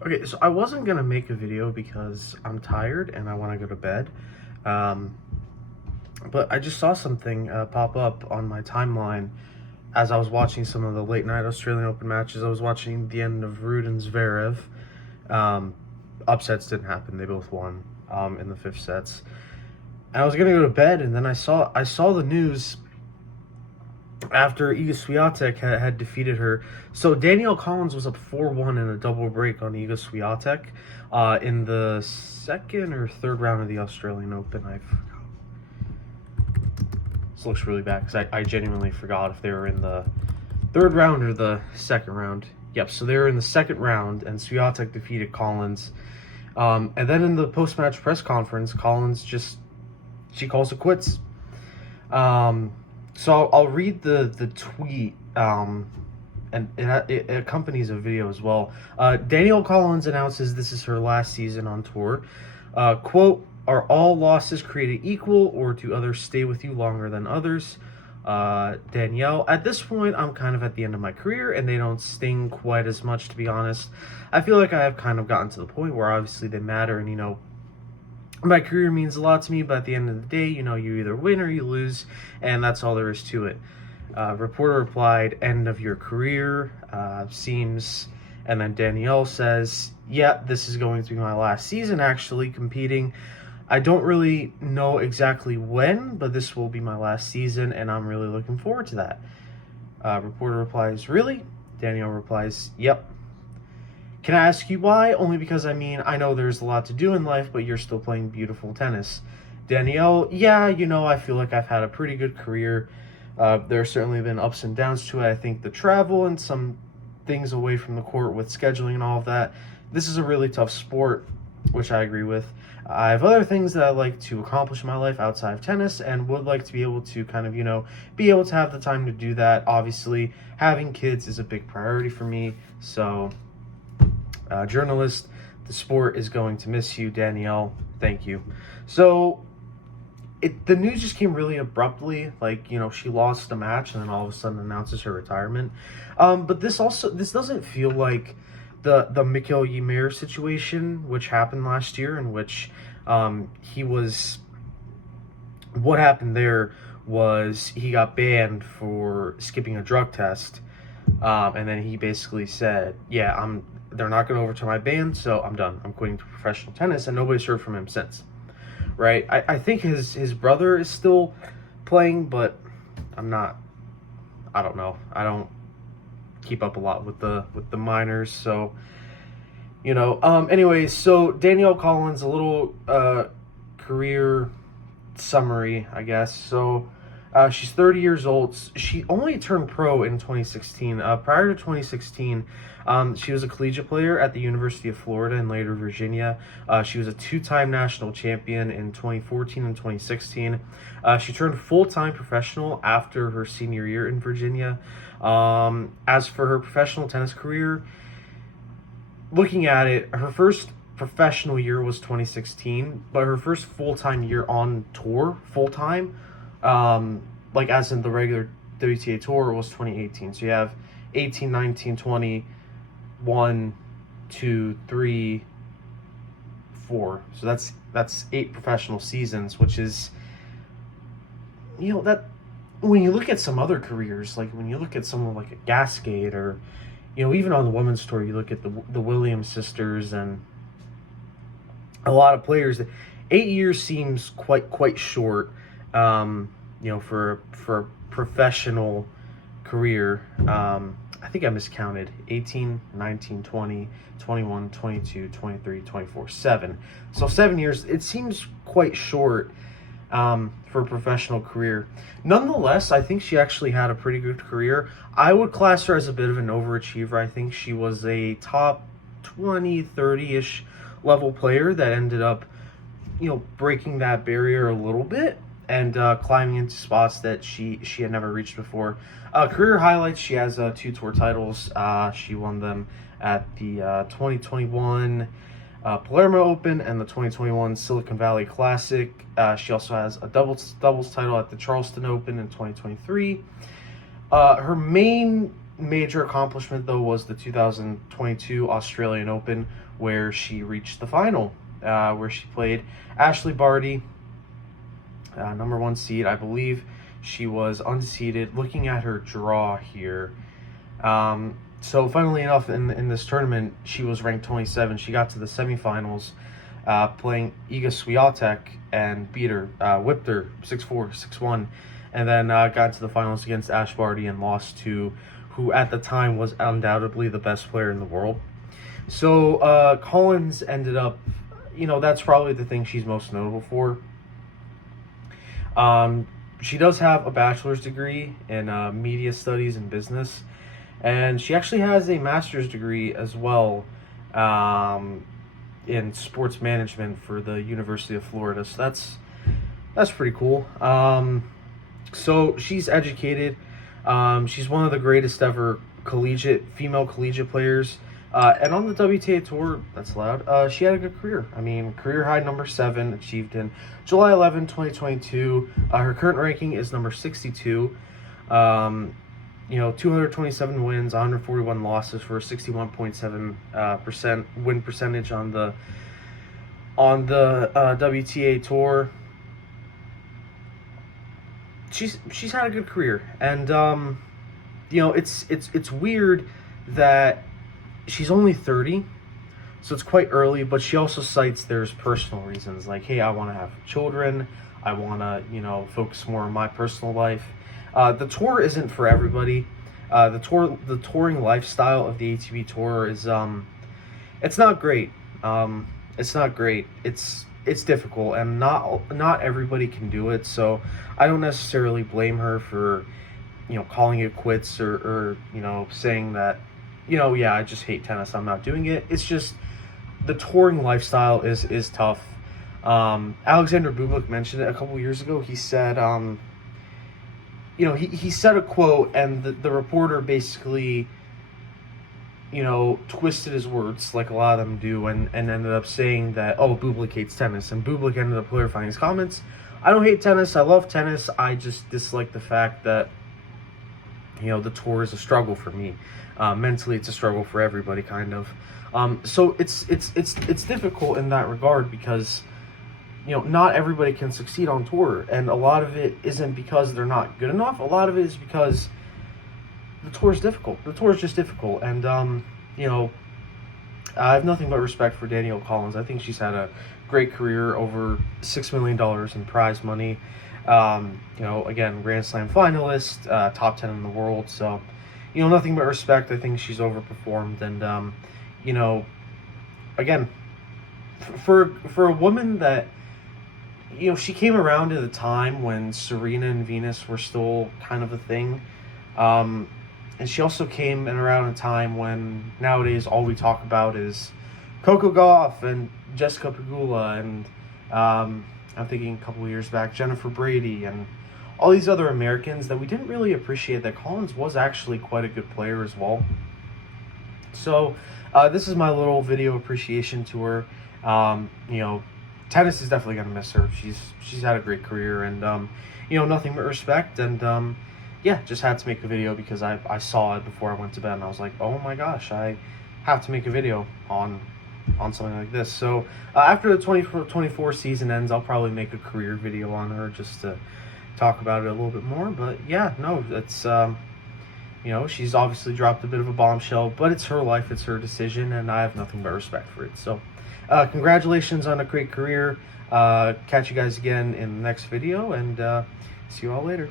Okay, so I wasn't gonna make a video because I'm tired and I want to go to bed. Um, but I just saw something pop up on my timeline as I was watching some of the late night Australian Open matches. I was watching the end of Ruud and Zverev. Um, Upsets didn't happen; they both won in the fifth sets. And I was gonna go to bed, and then I saw the news after Iga Swiatek had defeated her. So Danielle Collins was up 4-1 in a double break on Iga Swiatek in the second or third round of the Australian Open. I forgot. This looks really bad because I genuinely forgot if they were in the third round or the second round. Yep, so they were in the second round, and Swiatek defeated Collins. And then in the post-match press conference, Collins she calls it quits. So I'll read the tweet, and it accompanies a video as well. Danielle Collins announces this is her last season on tour. Quote, "Are all losses created equal, or do others stay with you longer than others?" Danielle, at this point, I'm kind of at the end of my career, and they don't sting quite as much, to be honest. I feel like I have kind of gotten to the point where obviously they matter, and my career means a lot to me, but at the end of the day, you either win or you lose, and that's all there is to it. Reporter replied, "End of your career, seems," and then Danielle says, "Yeah, this is going to be my last season actually competing. I don't really know exactly when, but this will be my last season, and I'm really looking forward to that." Reporter replies, "Really?" Danielle replies, "Yep." "Can I ask you why?" "Only because, I know there's a lot to do in life, but you're still playing beautiful tennis." Danielle, "Yeah, I feel like I've had a pretty good career. There have certainly been ups and downs to it. I think the travel and some things away from the court with scheduling and all of that. This is a really tough sport," which I agree with. "I have other things that I'd like to accomplish in my life outside of tennis and would like to be able to kind of, be able to have the time to do that. Obviously, having kids is a big priority for me. So, journalist, the sport is going to miss you, Danielle. Thank you." So the news just came really abruptly. Like, she lost the match and then all of a sudden announces her retirement. But this doesn't feel like the Mikael Ymer situation, which happened last year, in which he was. What happened there was he got banned for skipping a drug test, and then he basically said, "Yeah, They're not going to overturn my ban, so I'm done. I'm quitting professional tennis," and nobody's heard from him since. Right? I think his brother is still playing, but I'm not. I don't know. I don't keep up a lot with the minors, so Anyways, so Danielle Collins, a little career summary, I guess. So she's 30 years old. She only turned pro in 2016. Prior to 2016, she was a collegiate player at the University of Florida and later Virginia. She was a two-time national champion in 2014 and 2016. She turned full-time professional after her senior year in Virginia. As for her professional tennis career, looking at it, her first professional year was 2016, but her first full-time year on tour, full-time, like as in the regular WTA tour, was 2018. So you have 18, 19, 20, 1, 2, 3, 4. So that's 8 professional seasons, which is, that when you look at some other careers, like when you look at someone like a Gascade or, even on the women's tour, you look at the Williams sisters and a lot of players. 8 years seems quite short, for a professional career. I think I miscounted. 18, 19, 20, 21, 22, 23, 24, 7. So 7 years, it seems quite short for a professional career. Nonetheless, I think she actually had a pretty good career. I would class her as a bit of an overachiever. I think she was a top 20, 30-ish level player that ended up, breaking that barrier a little bit and climbing into spots that she had never reached before. Career highlights: she has 2 tour titles. She won them at the 2021 Palermo Open and the 2021 Silicon Valley Classic. She also has a doubles title at the Charleston Open in 2023. Her main major accomplishment, though, was the 2022 Australian Open, where she reached the final, where she played Ashley Barty, number 1 seed. I believe she was unseeded. Looking at her draw here, so funnily enough, in this tournament, she was ranked 27. She got to the semifinals, playing Iga Swiatek and beat her, whipped her 6-4, 6-1, and then got to the finals against Ash Barty and lost to who at the time was undoubtedly the best player in the world. So Collins ended up, that's probably the thing she's most notable for. She does have a bachelor's degree in media studies and business, and she actually has a master's degree as well in sports management for the University of Florida. So that's pretty cool. So she's educated. She's one of the greatest ever female collegiate players. And on the WTA Tour, that's loud, she had a good career. I mean, career high number 7, achieved in July 11, 2022. Her current ranking is number 62. 227 wins, 141 losses for a 61.7% win percentage on the WTA Tour. She's had a good career, and it's weird that she's only 30, so it's quite early, but she also cites there's personal reasons, like, hey, I want to have children, I want to, focus more on my personal life. The tour isn't for everybody. The touring lifestyle of the ATP Tour is, it's not great. It's not great. It's difficult, and not everybody can do it, so I don't necessarily blame her for, calling it quits or saying that, yeah, I just hate tennis, I'm not doing it. It's just the touring lifestyle is tough. Alexander Bublik mentioned it a couple years ago. He said, he said a quote, and the reporter basically, twisted his words like a lot of them do, and ended up saying that, oh, Bublik hates tennis. And Bublik ended up clarifying his comments. I don't hate tennis. I love tennis. I just dislike the fact that, the tour is a struggle for me. Mentally, it's a struggle for everybody, kind of. So it's difficult in that regard because, not everybody can succeed on tour, and a lot of it isn't because they're not good enough. A lot of it is because the tour is difficult. The tour is just difficult, and I have nothing but respect for Danielle Collins. I think she's had a great career, over $6 million in prize money. Again, Grand Slam finalist, top 10 in the world. So, nothing but respect. I think she's overperformed, and again, for a woman that, she came around at a time when Serena and Venus were still kind of a thing. And she also came in around a time when nowadays all we talk about is Coco Gauff and Jessica Pegula, and I'm thinking a couple of years back, Jennifer Brady, and all these other Americans that we didn't really appreciate, that Collins was actually quite a good player as well. So this is my little video appreciation to her. Tennis is definitely going to miss her. She's had a great career, and nothing but respect, and yeah, just had to make a video because I saw it before I went to bed, and I was like, oh my gosh, I have to make a video on something like this. So after the 2024 season ends, I'll probably make a career video on her just to talk about it a little bit more. But yeah, no, it's she's obviously dropped a bit of a bombshell, but it's her life, it's her decision, and I have nothing but respect for it. So congratulations on a great career. Catch you guys again in the next video, and see you all later.